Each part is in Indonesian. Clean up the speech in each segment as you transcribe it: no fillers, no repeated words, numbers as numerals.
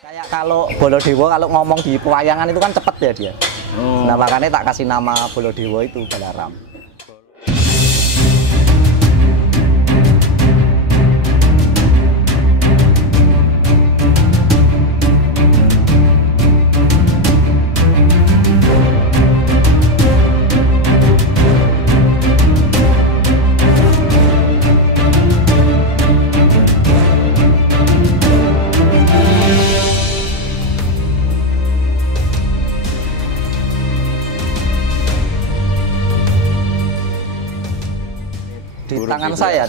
Kayak kalau Baladewa kalau ngomong di pewayangan itu kan cepet ya dia. Nah makanya tak kasih nama Baladewa itu Balaram.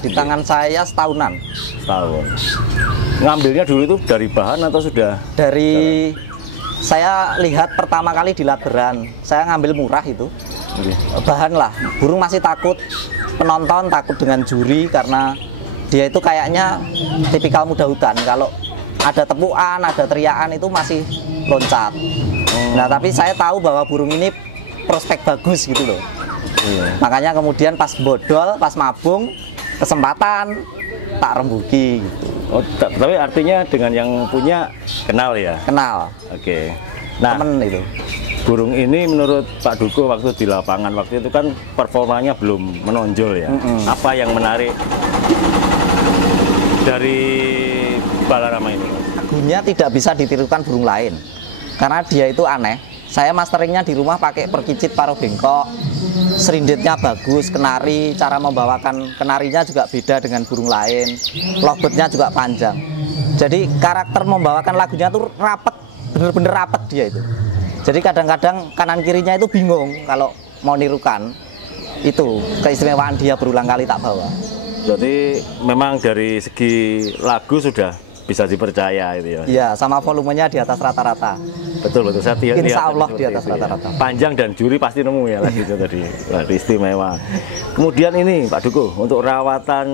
Di tangan saya setahunan. Setahun. Ngambilnya dulu itu dari bahan atau sudah? Dari saya lihat pertama kali di Laberan, saya ngambil murah itu. Bahan lah, burung masih takut, penonton takut dengan juri karena dia itu kayaknya tipikal muda hutan. Kalau ada tepukan, ada teriakan itu masih loncat. Nah tapi saya tahu bahwa burung ini prospek bagus gitu loh. Makanya kemudian pas bodol, pas mabung, kesempatan tak rembuki gitu. Oh, tapi artinya dengan yang punya kenal ya? Kenal. Oke. Nah, temen itu. Burung ini menurut Pak Dukuh waktu di lapangan waktu itu kan performanya belum menonjol ya. Apa yang menarik dari Balarama ini? Lagunya tidak bisa ditirukan burung lain karena dia itu aneh. Saya masteringnya di rumah pakai perkicit paro bengkok, serinditnya bagus, kenari, cara membawakan kenarinya juga beda dengan burung lain, lobotnya juga panjang. Jadi karakter membawakan lagunya tuh rapet, bener-bener rapet dia itu. Jadi kadang-kadang kanan kirinya itu bingung kalau mau nirukan. Itu keistimewaan dia berulang kali tak bawa. Jadi memang dari segi lagu sudah bisa dipercaya itu ya? Iya, sama volumenya di atas rata-rata. Betul, saya Insya Allah di atas rata-rata. Ya. Panjang dan juri pasti nemu ya lagi itu tadi. Istimewa. Kemudian ini Pak Dukuh, untuk rawatan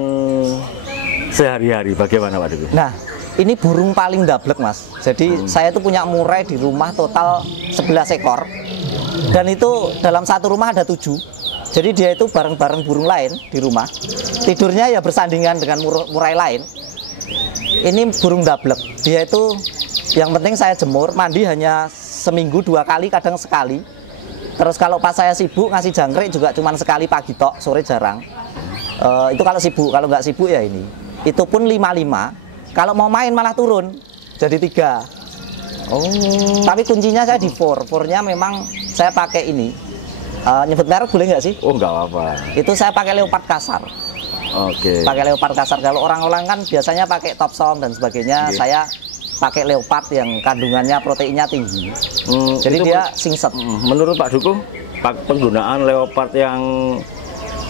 sehari-hari bagaimana Pak Dukuh? Nah, ini burung paling dablek Mas. Jadi saya itu punya murai di rumah total 11 ekor. Dan itu dalam satu rumah ada 7. Jadi dia itu bareng-bareng burung lain di rumah. Tidurnya ya bersandingan dengan murai lain. Ini burung dablek. Dia itu yang penting saya jemur, mandi hanya seminggu 2 kali, kadang sekali. Terus kalau pas saya sibuk ngasih jangkrik juga cuma sekali pagi tok, sore jarang. Itu kalau sibuk, kalau nggak sibuk ya ini. Itu pun 5-5. Kalau mau main malah turun, jadi 3. Tapi kuncinya saya di 4. 4-nya memang saya pakai ini. Nyebut merek boleh nggak sih? Oh nggak apa-apa. Itu saya pakai leopard kasar. Oke. Pakai leopard kasar. Kalau orang-orang kan biasanya pakai top song dan sebagainya. Saya pakai leopard yang kandungannya proteinnya tinggi. Jadi dia singset. Menurut Pak Dukuh, penggunaan leopard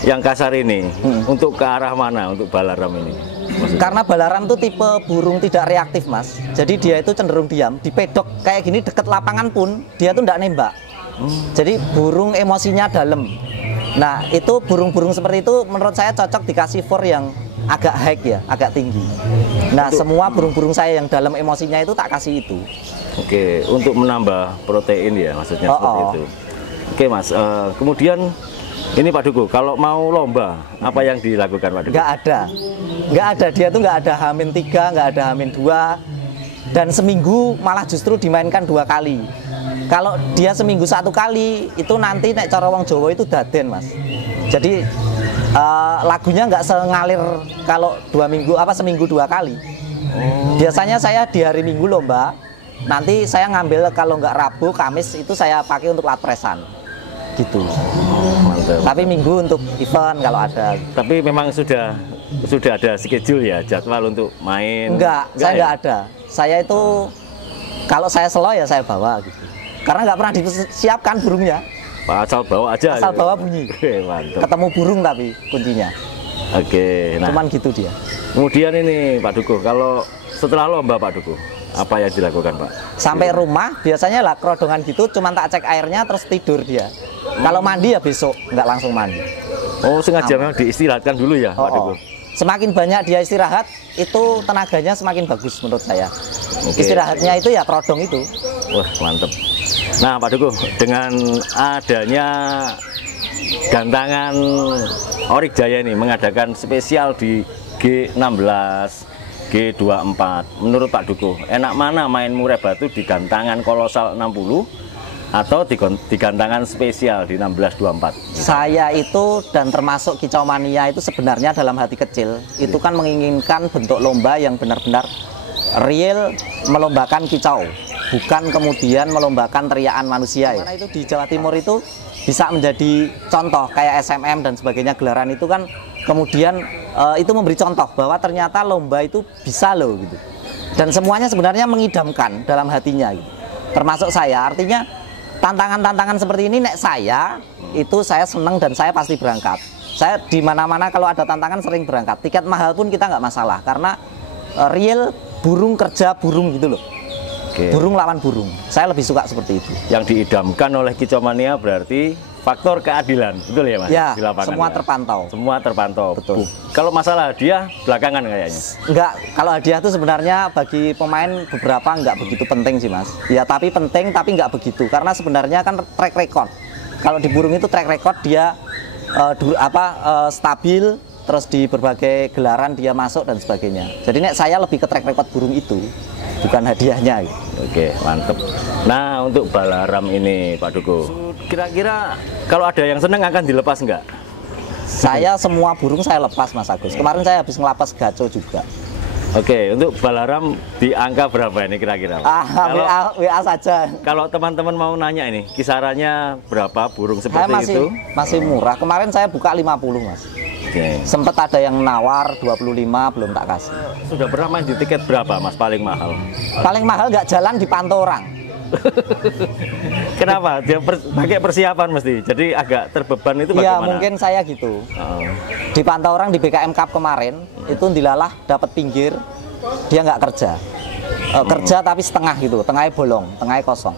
yang kasar ini untuk ke arah mana untuk Balaram ini? Maksudnya? Karena Balaram itu tipe burung tidak reaktif Mas. Jadi dia itu cenderung diam. Di pedok kayak gini deket lapangan pun dia tuh tidak nembak. Jadi burung emosinya dalam. Nah itu burung-burung seperti itu menurut saya cocok dikasih for yang agak high ya, agak tinggi. Nah semua burung-burung saya yang dalam emosinya itu tak kasih itu. Oke, untuk menambah protein ya maksudnya seperti itu. Oke Mas, kemudian ini Pak Dukuh, kalau mau lomba apa yang dilakukan Pak Dukuh? Nggak ada, dia tuh nggak ada H-3, nggak ada H-2. Dan seminggu malah justru dimainkan 2 kali. Kalau dia seminggu 1 kali, itu nanti nek cara wong Jawa itu daden Mas. Jadi lagunya nggak sengalir kalau seminggu 2 kali. Biasanya saya di hari Minggu lomba, nanti saya ngambil kalau nggak Rabu, Kamis itu saya pakai untuk latpresan. Gitu. Mantap. Tapi Minggu untuk event kalau ada. Tapi memang sudah ada schedule ya, jadwal untuk main? Saya nggak ada. Saya itu kalau saya selo ya saya bawa gitu. Karena nggak pernah disiapkan burungnya. Asal bawa aja. Asal bawa bunyi. Mantap. Ketemu burung tapi kuncinya. Oke. Nah, cuman gitu dia. Kemudian ini Pak Dukuh, kalau setelah lomba Pak Dukuh, apa yang dilakukan Pak? Sampai rumah biasanya lah kerodongan gitu, cuman tak cek airnya terus tidur dia. Kalau mandi ya besok, nggak langsung mandi. Oh sengaja memang diistirahatkan dulu ya Pak Dukuh? Semakin banyak dia istirahat, itu tenaganya semakin bagus menurut saya. Oke. Istirahatnya itu ya kerodong itu. Wah mantep. Nah Pak Dukuh, dengan adanya gantangan Oryx Jaya ini mengadakan spesial di G16, G24. Menurut Pak Dukuh, enak mana main murai batu di gantangan kolosal 60 atau di gantangan spesial di 1624? Saya itu dan termasuk Kicau Mania itu sebenarnya dalam hati kecil itu kan menginginkan bentuk lomba yang benar-benar real, melombakan kicau, bukan kemudian melombakan teriakan manusia ya. Karena itu di Jawa Timur itu bisa menjadi contoh kayak SMM dan sebagainya, gelaran itu kan kemudian itu memberi contoh bahwa ternyata lomba itu bisa loh gitu. Dan semuanya sebenarnya mengidamkan dalam hatinya gitu. Termasuk saya, artinya tantangan-tantangan seperti ini nek saya itu saya seneng dan saya pasti berangkat. Saya di mana-mana kalau ada tantangan sering berangkat. Tiket mahal pun kita nggak masalah karena real burung kerja burung gitu loh. Oke. Burung lawan burung. Saya lebih suka seperti itu. Yang diidamkan oleh Kicau Mania berarti faktor keadilan, betul ya Mas? Ya, di lapangan, semua ya? terpantau. Semua terpantau. Betul. Kalau masalah hadiah belakangan kayaknya. Enggak, kalau hadiah itu sebenarnya bagi pemain beberapa enggak begitu penting sih Mas. Ya tapi penting tapi enggak begitu karena sebenarnya kan track record. Kalau di burung itu track record dia stabil, terus di berbagai gelaran dia masuk dan sebagainya. Jadi nek saya lebih ke track record burung itu, bukan hadiahnya gitu. Oke, mantep. Nah, untuk balaram ini Pak Dukuh, kira-kira kalau ada yang seneng akan dilepas enggak? Saya semua burung saya lepas Mas Agus. Kemarin saya habis ngelapas gaco juga. Oke, untuk balaram di angka berapa ini kira-kira? WA saja. Kalau teman-teman mau nanya ini, kisarannya berapa burung seperti itu? Masih murah. Kemarin saya buka 50 Mas. Oke. Sempet ada yang nawar 25 belum tak kasih. Sudah pernah main di tiket berapa Mas paling mahal? Paling mahal nggak jalan dipantau orang. Kenapa? Dia pakai persiapan mesti. Jadi agak terbeban itu Iya, bagaimana? mungkin saya gitu. Oh. Dipantau orang di BKM Cup kemarin, itu dilalah dapat pinggir, dia nggak kerja. Kerja tapi setengah gitu, tengahnya bolong, tengahnya kosong.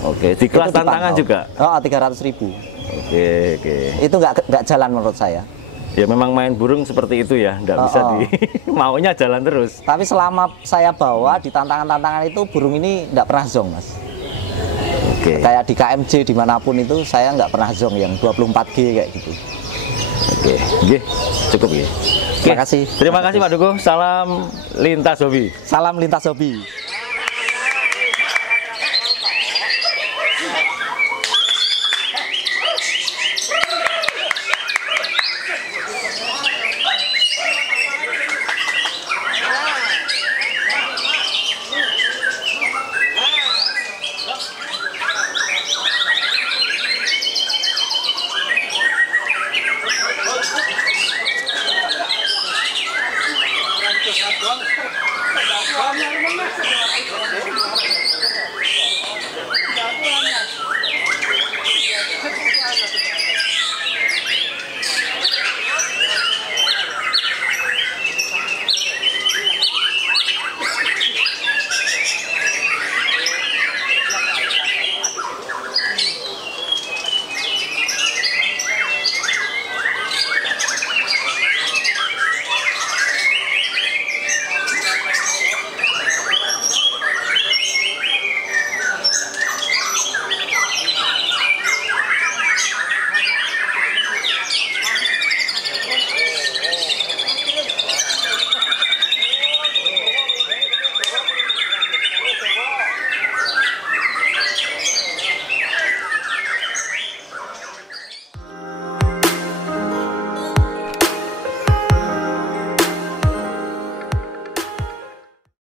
Oke, di kelas Itu tantangan dipantau. juga? Oh, 300.000. Oke. Itu nggak jalan menurut saya. Ya memang main burung seperti itu ya, nggak bisa maunya jalan terus. Tapi selama saya bawa di tantangan-tantangan itu burung ini nggak pernah zong Mas. Oke. Kayak di KMJ dimanapun itu saya nggak pernah zong yang 24G kayak gitu. Oke, cukup ya. Terima kasih. Terima kasih Pak Dukuh. Salam lintas hobi. Salam lintas hobi.